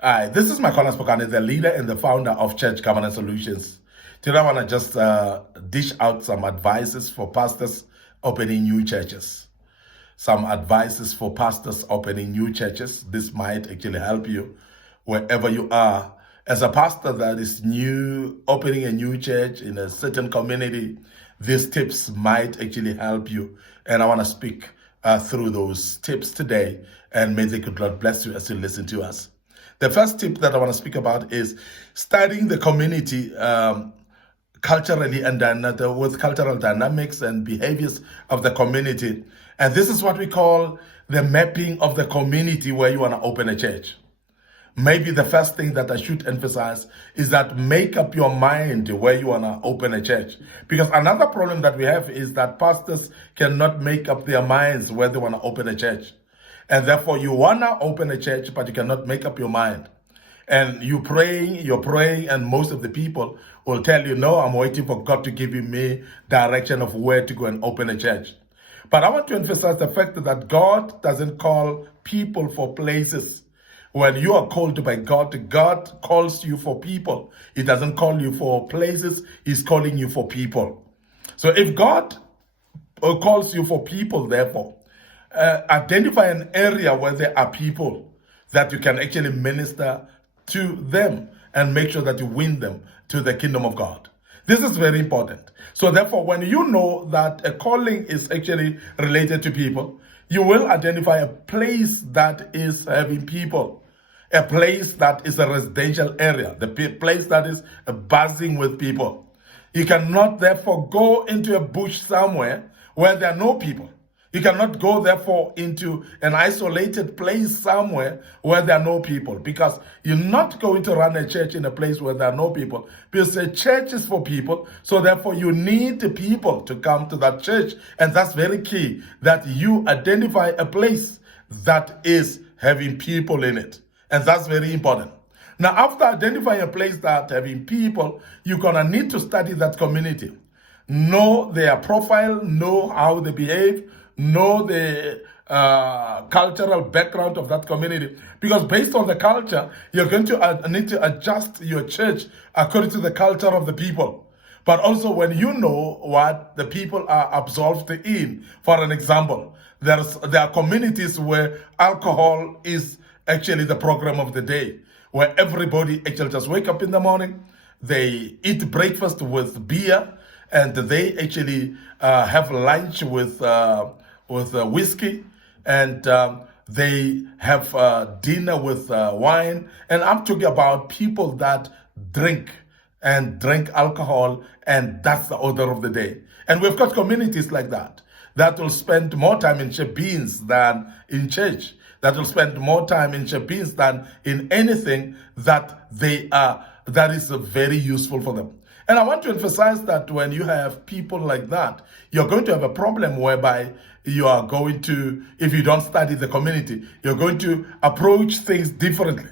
Hi, this is Makola Spokane, the leader and the founder of Church Governance Solutions. Today I want to just dish out some advices for pastors opening new churches. Some advices for pastors opening new churches. This might actually help you wherever you are. As a pastor that is new, opening a new church in a certain community, these tips might actually help you. And I want to speak through those tips today, and may the good Lord bless you as you listen to us. The first tip that I want to speak about is studying the community culturally and with cultural dynamics and behaviors of the community. And this is what we call the mapping of the community where you want to open a church. Maybe the first thing that I should emphasize is that make up your mind where you want to open a church. Because another problem that we have is that pastors cannot make up their minds where they want to open a church. And therefore, you want to open a church, but you cannot make up your mind. And you're praying, and most of the people will tell you, no, I'm waiting for God to give me direction of where to go and open a church. But I want to emphasize the fact that God doesn't call people for places. When you are called by God, God calls you for people. He doesn't call you for places, He's calling you for people. So if God calls you for people, therefore, identify an area where there are people that you can actually minister to them and make sure that you win them to the kingdom of God. This is very important. So therefore, when you know that a calling is actually related to people, you will identify a place that is having people, a place that is a residential area, the place that is buzzing with people. You cannot therefore go into a bush somewhere where there are no people. You cannot go, therefore, into an isolated place somewhere where there are no people, because you're not going to run a church in a place where there are no people, because a church is for people. So therefore, you need the people to come to that church. And that's very key, that you identify a place that is having people in it. And that's very important. Now, after identifying a place that having people, you're going to need to study that community. Know their profile, know how they behave, know the cultural background of that community. Because based on the culture, you're going to need to adjust your church according to the culture of the people. But also when you know what the people are absolved in. For an example, there are communities where alcohol is actually the program of the day, where everybody actually just wake up in the morning, they eat breakfast with beer, and they actually have lunch with whiskey, and they have dinner with wine. And I'm talking about people that drink alcohol, and that's the order of the day. And we've got communities like that will spend more time in shebeens than in church, that will spend more time in shebeens than in anything that that is very useful for them. And I want to emphasize that when you have people like that, you're going to have a problem whereby you are going to, if you don't study the community, you're going to approach things differently.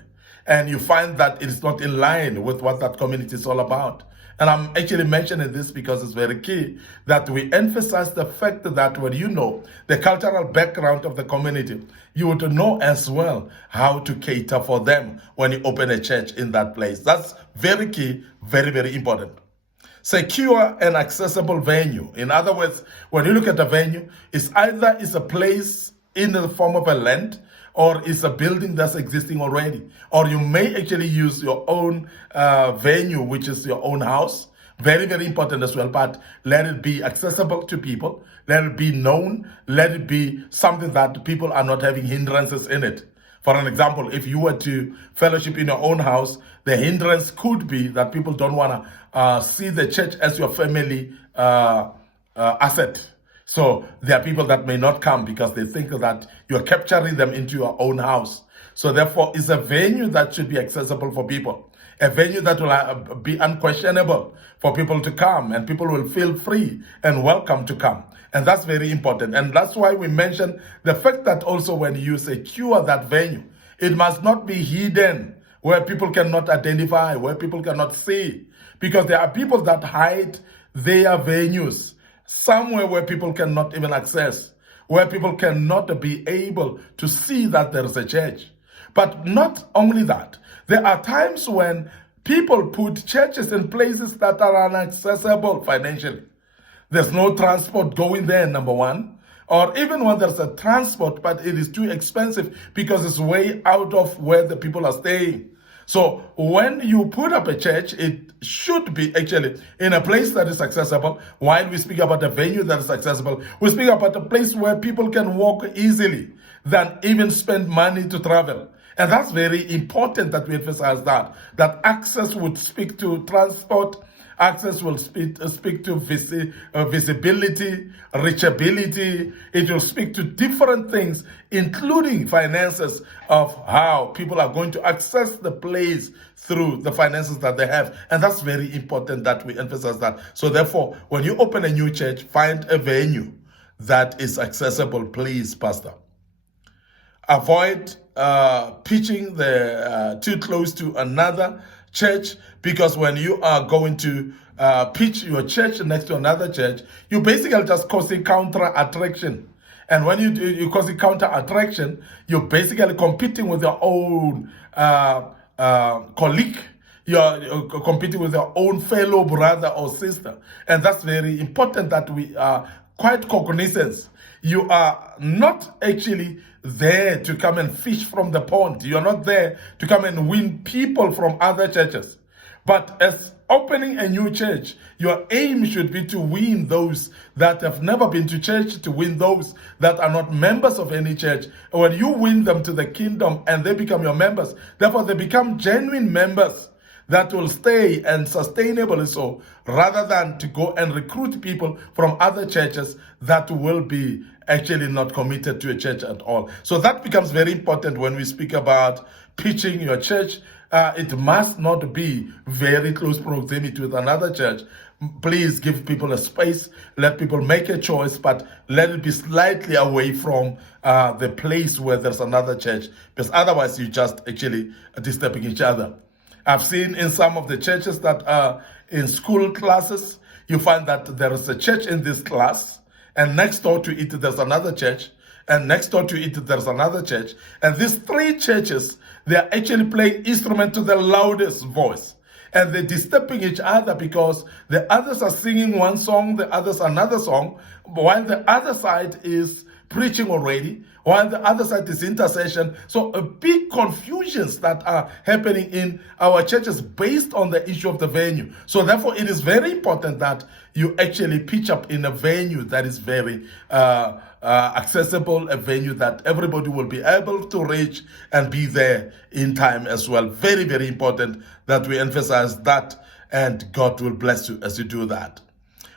And you find that it is not in line with what that community is all about. And I'm actually mentioning this because it's very key that we emphasize the fact that when you know the cultural background of the community, you would know as well how to cater for them when you open a church in that place. That's very key, very, very important. Secure and accessible venue. In other words, when you look at a venue, it's either a place in the form of a land, or it's a building that's existing already. Or you may actually use your own venue, which is your own house. Very, very important as well. But let it be accessible to people. Let it be known. Let it be something that people are not having hindrances in it. For an example, if you were to fellowship in your own house, the hindrance could be that people don't want to see the church as your family asset. So there are people that may not come because they think that you're capturing them into your own house. So therefore, it's a venue that should be accessible for people. A venue that will be unquestionable for people to come, and people will feel free and welcome to come. And that's very important. And that's why we mention the fact that also when you secure that venue, it must not be hidden where people cannot identify, where people cannot see. Because there are people that hide their venues somewhere where people cannot even access, where people cannot be able to see that there is a church. But not only that, there are times when people put churches in places that are inaccessible financially. There's no transport going there, number one. Or even when there's a transport, but it is too expensive because it's way out of where the people are staying. So when you put up a church, it should be actually in a place that is accessible. While we speak about a venue that is accessible, we speak about a place where people can walk easily than even spend money to travel. And that's very important that we emphasize that access would speak to transport, access will speak to visibility, reachability. It will speak to different things, including finances of how people are going to access the place through the finances that they have. And that's very important that we emphasize that. So therefore, when you open a new church, find a venue that is accessible, please, Pastor. Avoid pitching too close to another church, because when you are going to pitch your church next to another church, you basically just causing counter attraction. And when you causing counter attraction, you're basically competing with your own colleague. You're competing with your own fellow brother or sister. And that's very important that we are quite cognizant. You are not actually there to come and fish from the pond. You're not there to come and win people from other churches. But as opening a new church, your aim should be to win those that have never been to church, to win those that are not members of any church. When you win them to the kingdom and they become your members, therefore they become genuine members that will stay and sustainably so, rather than to go and recruit people from other churches that will be actually not committed to a church at all. So that becomes very important when we speak about pitching your church. It must not be very close proximity with another church. Please give people a space, let people make a choice, but let it be slightly away from the place where there's another church, because otherwise you just actually disturbing each other. I've seen in some of the churches that are in school classes, you find that there is a church in this class, and next door to it there's another church, and next door to it there's another church. And these three churches, they are actually playing instrument to the loudest voice. And they're disturbing each other because the others are singing one song, the others another song, while the other side is preaching already, while the other side is intercession. So a big confusions that are happening in our churches based on the issue of the venue. So therefore, it is very important that you actually pitch up in a venue that is very accessible, a venue that everybody will be able to reach and be there in time as well. Very, very important that we emphasize that, and God will bless you as you do that.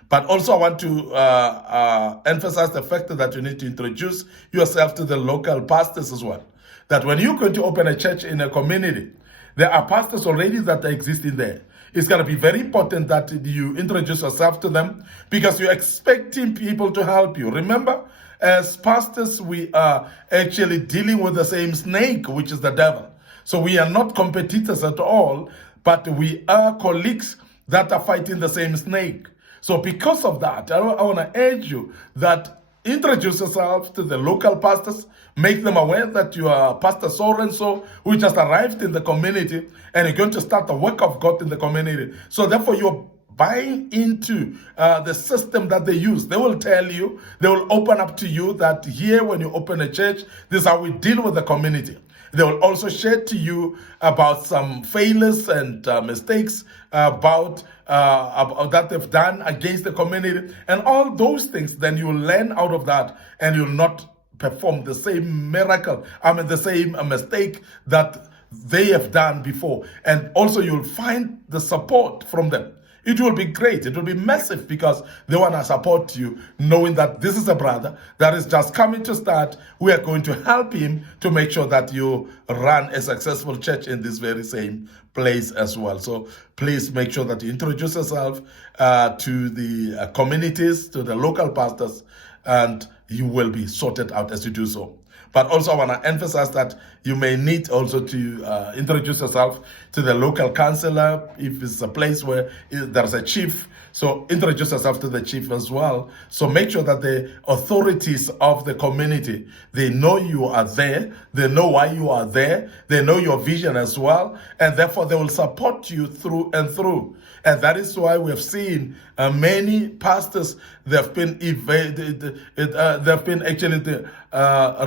But also I want to emphasize the fact that you need to introduce yourself to the local pastors as well. That when you're going to open a church in a community, there are pastors already that are existing there. It's going to be very important that you introduce yourself to them, because you're expecting people to help you. Remember, as pastors, we are actually dealing with the same snake, which is the devil. So we are not competitors at all, but we are colleagues that are fighting the same snake. So because of that, I want to urge you that introduce yourselves to the local pastors, make them aware that you are Pastor so-and-so who just arrived in the community and you're going to start the work of God in the community. So therefore you're buying into the system that they use. They will tell you, they will open up to you that here when you open a church, this is how we deal with the community. They will also share to you about some failures and mistakes about that they've done against the community and all those things. Then you'll learn out of that and you'll not perform the same miracle, the same mistake that they have done before. And also you'll find the support from them. It will be great. It will be massive, because they want to support you, knowing that this is a brother that is just coming to start. We are going to help him to make sure that you run a successful church in this very same place as well. So please make sure that you introduce yourself to the communities, to the local pastors, and you will be sorted out as you do so. But also I want to emphasize that you may need also to introduce yourself to the local councillor if it's a place where there's a chief. So introduce yourself to the chief as well. So make sure that the authorities of the community, they know you are there, they know why you are there, they know your vision as well, and therefore they will support you through and through. And that is why we have seen many pastors, they've been they've been actually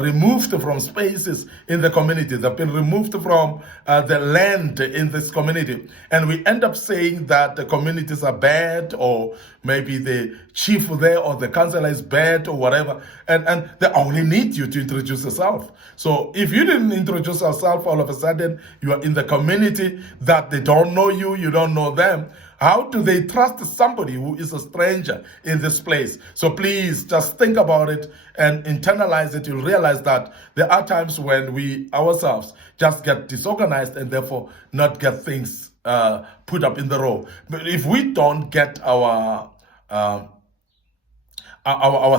removed from spaces in the community. They've been removed from the land in this community. And we end up saying that the communities are bad, or maybe the chief there or the councillor is bad or whatever. And they only need you to introduce yourself. So if you didn't introduce yourself, all of a sudden you are in the community that they don't know you, you don't know them. How do they trust somebody who is a stranger in this place? So please just think about it and internalize it. You'll realize that there are times when we ourselves just get disorganized and therefore not get things put up in the row. But if we don't get our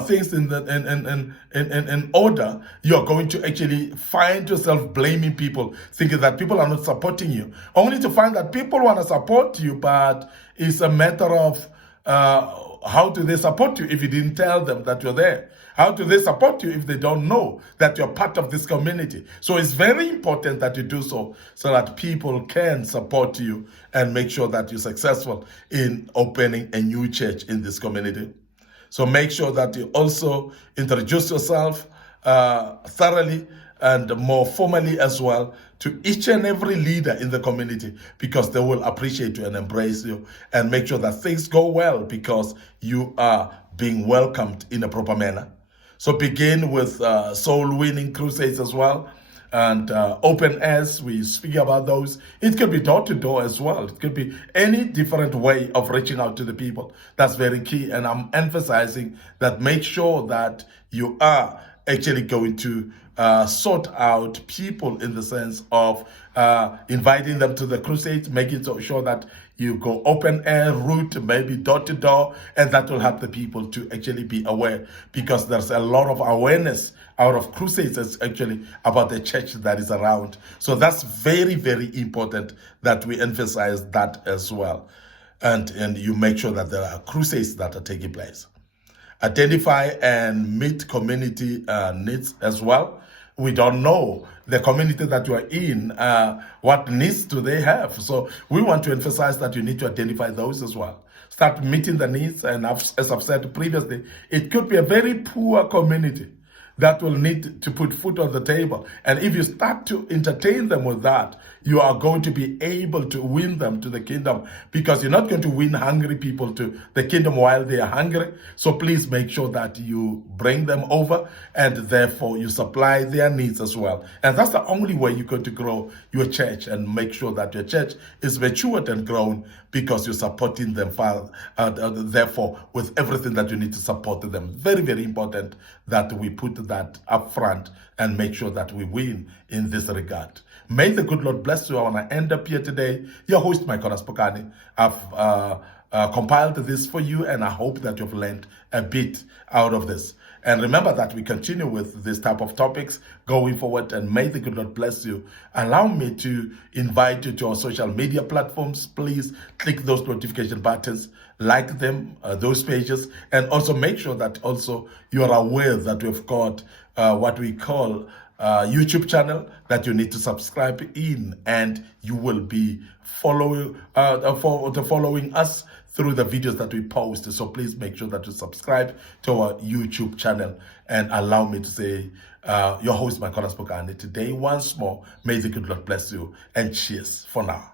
things in order, you're going to actually find yourself blaming people, thinking that people are not supporting you, only to find that people want to support you, but it's a matter of how do they support you if you didn't tell them that you're there? How do they support you if they don't know that you're part of this community? So it's very important that you do so that people can support you and make sure that you're successful in opening a new church in this community. So make sure that you also introduce yourself thoroughly and more formally as well to each and every leader in the community, because they will appreciate you and embrace you, and make sure that things go well because you are being welcomed in a proper manner. So begin with soul winning crusades as well. And open airs, we speak about those. It could be door to door as well. It could be any different way of reaching out to the people. That's very key. And I'm emphasizing that make sure that you are actually going to sort out people in the sense of inviting them to the crusade, making sure that you go open air route, maybe door to door, and that will help the people to actually be aware, because there's a lot of awareness out of crusades is actually about the church that is around. So that's very, very important that we emphasize that as well. And you make sure that there are crusades that are taking place. Identify and meet community needs as well. We don't know the community that you are in, what needs do they have? So we want to emphasize that you need to identify those as well. Start meeting the needs, and as I've said previously, it could be a very poor community that will need to put food on the table. And if you start to entertain them with that, you are going to be able to win them to the kingdom, because you're not going to win hungry people to the kingdom while they are hungry. So please make sure that you bring them over, and therefore you supply their needs as well. And that's the only way you're going to grow your church and make sure that your church is matured and grown, because you're supporting them, therefore, with everything that you need to support them. Very, very important that we put that up front and make sure that we win in this regard. May the good Lord bless you. I want to end up here today. Your host, Mike Spokane. I've compiled this for you, and I hope that you've learned a bit out of this. And remember that we continue with this type of topics going forward, and may the good Lord bless you. Allow me to invite you to our social media platforms. Please click those notification buttons, like them, those pages, and also make sure that also you are aware that we've got what we call YouTube channel that you need to subscribe in, and you will be following us through the videos that we post. So please make sure that you subscribe to our YouTube channel, and allow me to say, your host, Mike Spokane, today once more, may the good Lord bless you, and cheers for now.